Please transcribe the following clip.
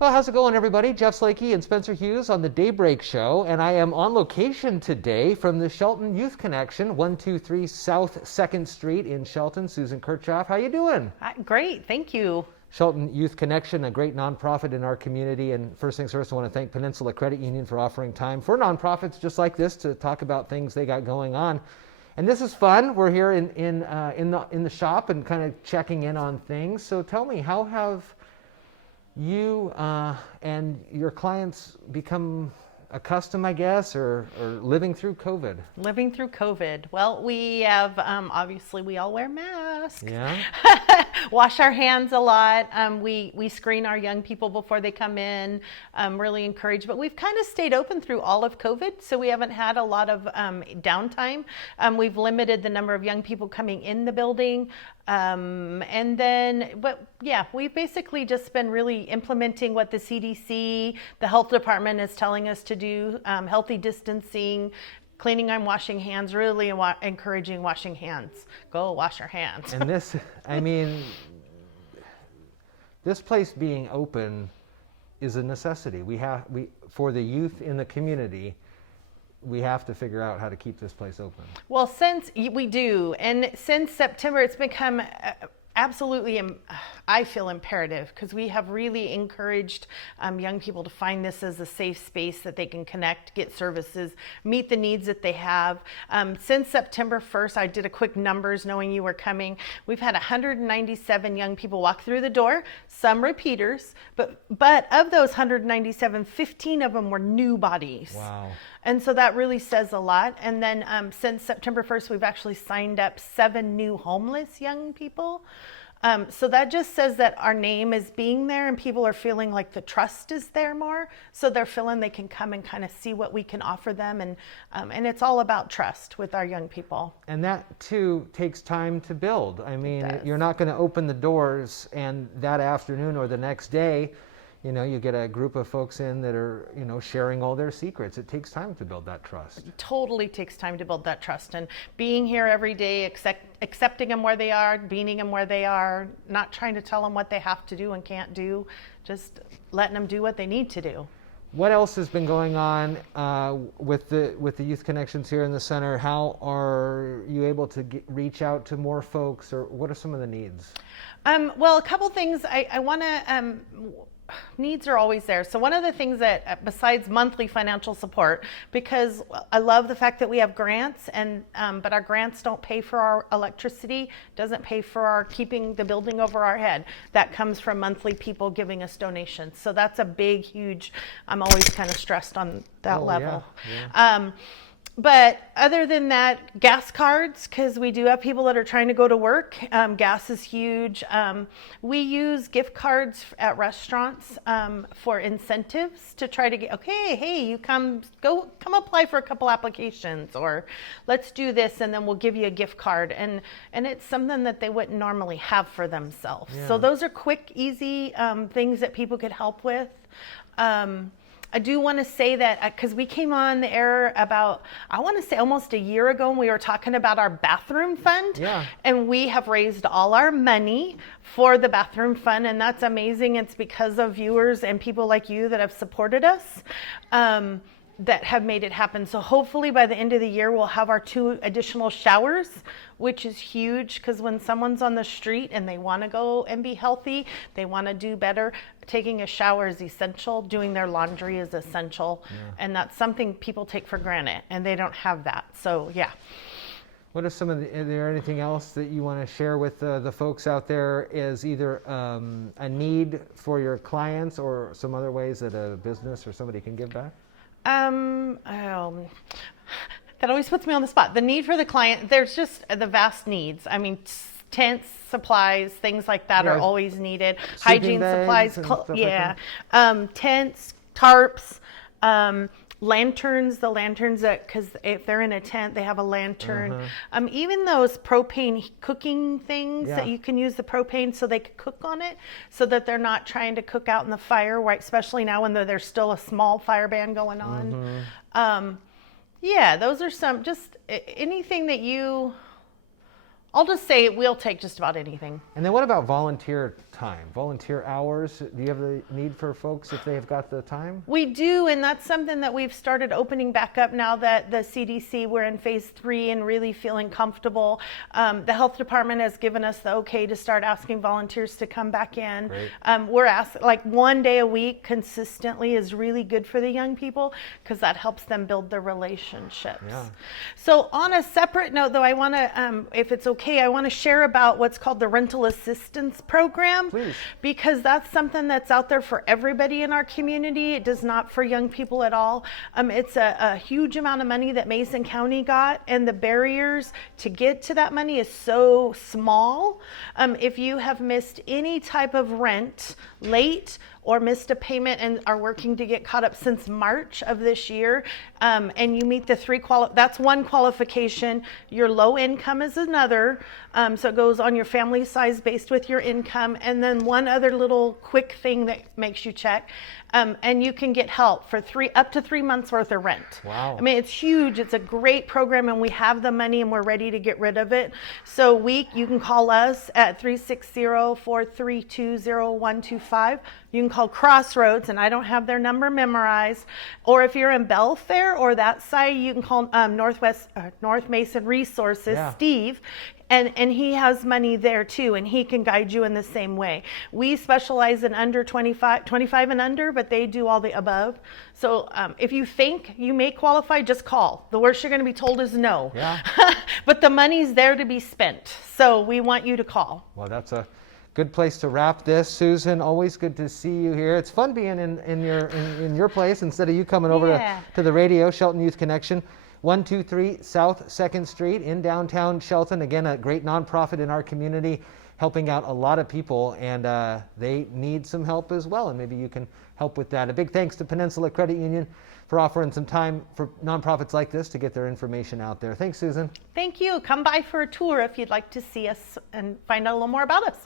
Well, how's it going, everybody? Jeff Slakey and Spencer Hughes on the Daybreak show, and I am on location today from the Shelton Youth Connection, 123 South 2nd Street in Shelton. Susan Kirchoff, how you doing? Great, thank you. Shelton Youth Connection, a great nonprofit in our community, and first things first, I want to thank Peninsula Credit Union for offering time for nonprofits just like this to talk about things they got going on. And this is fun. We're here in the shop and kind of checking in on things. So tell me, how have you and your clients become accustomed, I guess, or living through COVID? Living through COVID. Well, we have, obviously we all wear masks. Yeah. Wash our hands a lot. We screen our young people before they come in, really encourage, but we've kind of stayed open through all of COVID. So we haven't had a lot of downtime. We've limited the number of young people coming in the building. But yeah, we've basically just been really implementing what the CDC, the health department is telling us to do, healthy distancing, cleaning and washing hands, really encouraging washing hands. Go wash your hands. And this, I mean, this place being open is a necessity. For the youth in the community, we have to figure out how to keep this place open. Well, since September, it's become absolutely, I feel, imperative, because we have really encouraged young people to find this as a safe space that they can connect, get services, meet the needs that they have. Since September 1st, I did a quick numbers knowing you were coming. We've had 197 young people walk through the door, some repeaters, but of those 197, 15 of them were new bodies. Wow. And so that really says a lot. And then since September 1st, we've actually signed up 7 new homeless young people. So that just says that our name is being there and people are feeling like the trust is there more. So they're feeling they can come and kind of see what we can offer them. And it's all about trust with our young people. And that too takes time to build. I mean, you're not going to open the doors and that afternoon or the next day, you get a group of folks in that are, sharing all their secrets. It takes time to build that trust. It totally takes time to build that trust. And being here every day, accepting them where they are, meeting them where they are, not trying to tell them what they have to do and can't do, just letting them do what they need to do. What else has been going on with the Youth Connections here in the center? How are you able to reach out to more folks, or what are some of the needs? Well, a couple things I want to... needs are always there. So one of the things that, besides monthly financial support, because I love the fact that we have grants, and but our grants don't pay for our electricity, doesn't pay for our keeping the building over our head. That comes from monthly people giving us donations. So that's a big, huge, I'm always kind of stressed on that level. Yeah. But other than that, gas cards, because we do have people that are trying to go to work. Gas is huge. We use gift cards at restaurants for incentives to try to get, okay, hey, you come apply for a couple applications, or let's do this, and then we'll give you a gift card. And it's something that they wouldn't normally have for themselves. Yeah. So those are quick, easy things that people could help with. I do want to say that because we came on the air about, I want to say almost a year ago, and we were talking about our bathroom fund. Yeah. And we have raised all our money for the bathroom fund, and that's amazing. It's because of viewers and people like you that have supported us. That have made it happen. So hopefully by the end of the year, we'll have our 2 additional showers, which is huge, because when someone's on the street and they want to go and be healthy, they want to do better, taking a shower is essential, doing their laundry is essential. Yeah. And that's something people take for granted, and they don't have that. So yeah. What are is there anything else that you want to share with the folks out there as either a need for your clients, or some other ways that a business or somebody can give back? That always puts me on the spot. The need for the client, there's just the vast needs. I mean, tents, supplies, things like that are always needed. Hygiene supplies, tents, tarps, lanterns, that, because if they're in a tent, they have a lantern. Even those propane cooking things that you can use the propane so they can cook on it, so that they're not trying to cook out in the fire, right? Especially now when there's still a small fire ban going on. Those are some, just anything that you I'll just say we'll take just about anything. And then what about volunteer time, volunteer hours? Do you have the need for folks if they have got the time? We do, and that's something that we've started opening back up now that the CDC, we're in phase 3 and really feeling comfortable. The health department has given us the okay to start asking volunteers to come back in. Great. We're asked like 1 day a week consistently is really good for the young people because that helps them build their relationships. Yeah. So on a separate note though, I want to, if it's okay, I want to share about what's called the rental assistance program. Please. Because that's something that's out there for everybody in our community. It does not for young people at all. It's a huge amount of money that Mason County got, and the barriers to get to that money is so small. If you have missed any type of rent late or missed a payment and are working to get caught up since March of this year, and you meet the that's one qualification. Your low income is another. So it goes on your family size based with your income. And then one other little quick thing that makes you check. And you can get help for up to 3 months worth of rent. Wow. I mean, it's huge. It's a great program, and we have the money and we're ready to get rid of it. So you can call us at 360-432-0125. You can call Crossroads, and I don't have their number memorized. Or if you're in Belfair or that side, you can call North Mason Resources, Yeah. Steve. And he has money there too, and he can guide you in the same way. We specialize in under 25 and under, but they do all the above. So if you think you may qualify, just call. The worst you're going to be told is no. Yeah. But the money's there to be spent. So we want you to call. Well, that's a good place to wrap this. Susan, always good to see you here. It's fun being in your place instead of you coming over to the radio, Shelton Youth Connection. 123 South 2nd Street in downtown Shelton. Again, a great nonprofit in our community, helping out a lot of people, and they need some help as well, and maybe you can help with that. A big thanks to Peninsula Credit Union for offering some time for nonprofits like this to get their information out there. Thanks, Susan. Thank you. Come by for a tour if you'd like to see us and find out a little more about us.